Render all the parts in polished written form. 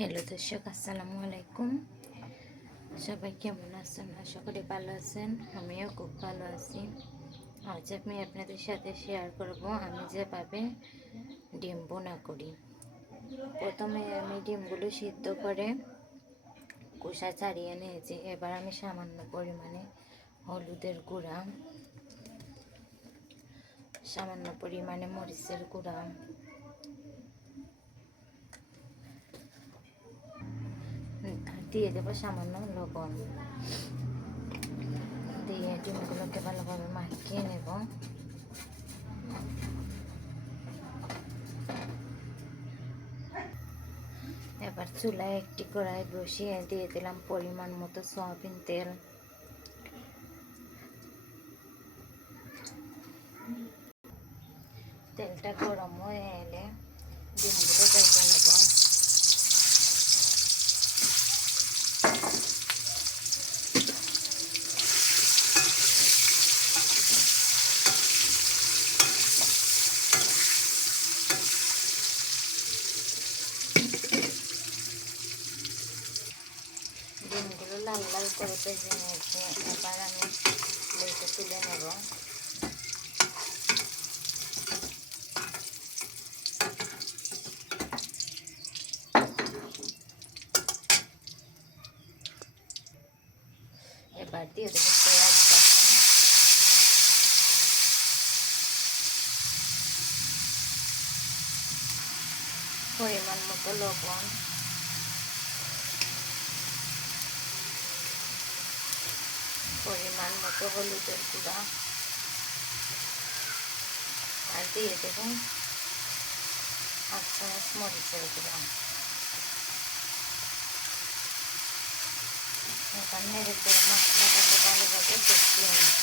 হ্যালো দর্শক, আসসালামু আলাইকুম। সবাই কেমন আছেন? আশা করি ভালো আছেন। আমিও খুব ভালো আছি। আজ আমি আপনাদের সাথে শেয়ার করব আমি যেভাবে ডিম বোনা করি। প্রথমে আমি ডিমগুলো সিদ্ধ করে খোসা ছাড়িয়ে নিয়েছি। এবার আমি সামান্য পরিমাণে হলুদের গুঁড়া, সামান্য পরিমাণে মরিচের গুঁড়া, দিয়ে দেবো সামান্য লবণ, দিয়ে ডিমগুলোকে ভালোভাবে মাখিয়ে নেব। এবার চুলায় একটি কড়াই বসিয়ে দিয়ে দিলাম পরিমাণ মতো সয়াবিন তেল। তেলটা গরম হয়ে এলে ডিমগুলো ভেজে নেব। ডিমগুলো লাল লাল করে ভেজে নিয়েছি। এবার আমি প্লেটে তুলে নেব। এবার দিয়ে দেবো পেঁয়াজ বাটা, পরিমাণ মতো লবণ, পরিমাণ মতো হলুদের গুঁড়া, আর দিয়ে দেবো 8 চামচ মরিচের গুঁড়া। এবার নেড়ে চেড়ে মশলাটাকে ভালোভাবে কষিয়ে নেব।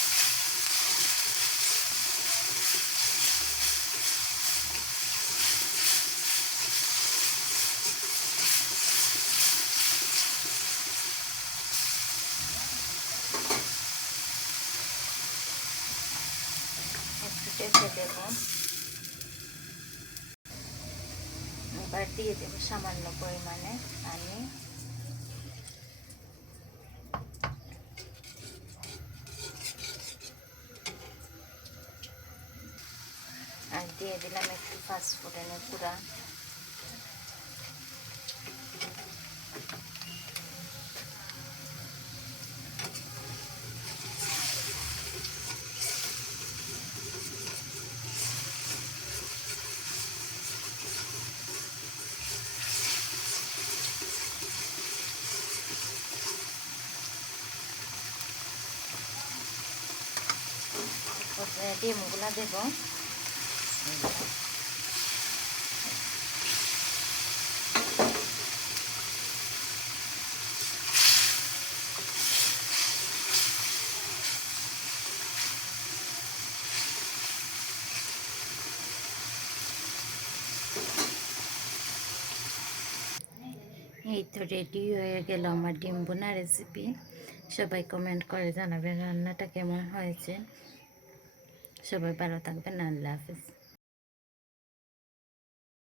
একটু ঢেকে দেবো। এবার দিয়ে দেবো সামান্য পরিমাণে পানি। আর দিয়ে দিলাম একটু পাঁচফোড়নের গুঁড়া। ডিমগুলা দেবো। এই তো রেডি হয়ে গেল আমার ডিম বোনা রেসিপি। সবাই কমেন্ট করে জানাবেন রান্নাটা কেমন হয়েছে। সবাই ভালো থাকবেন। আল্লাহ হাফেজ।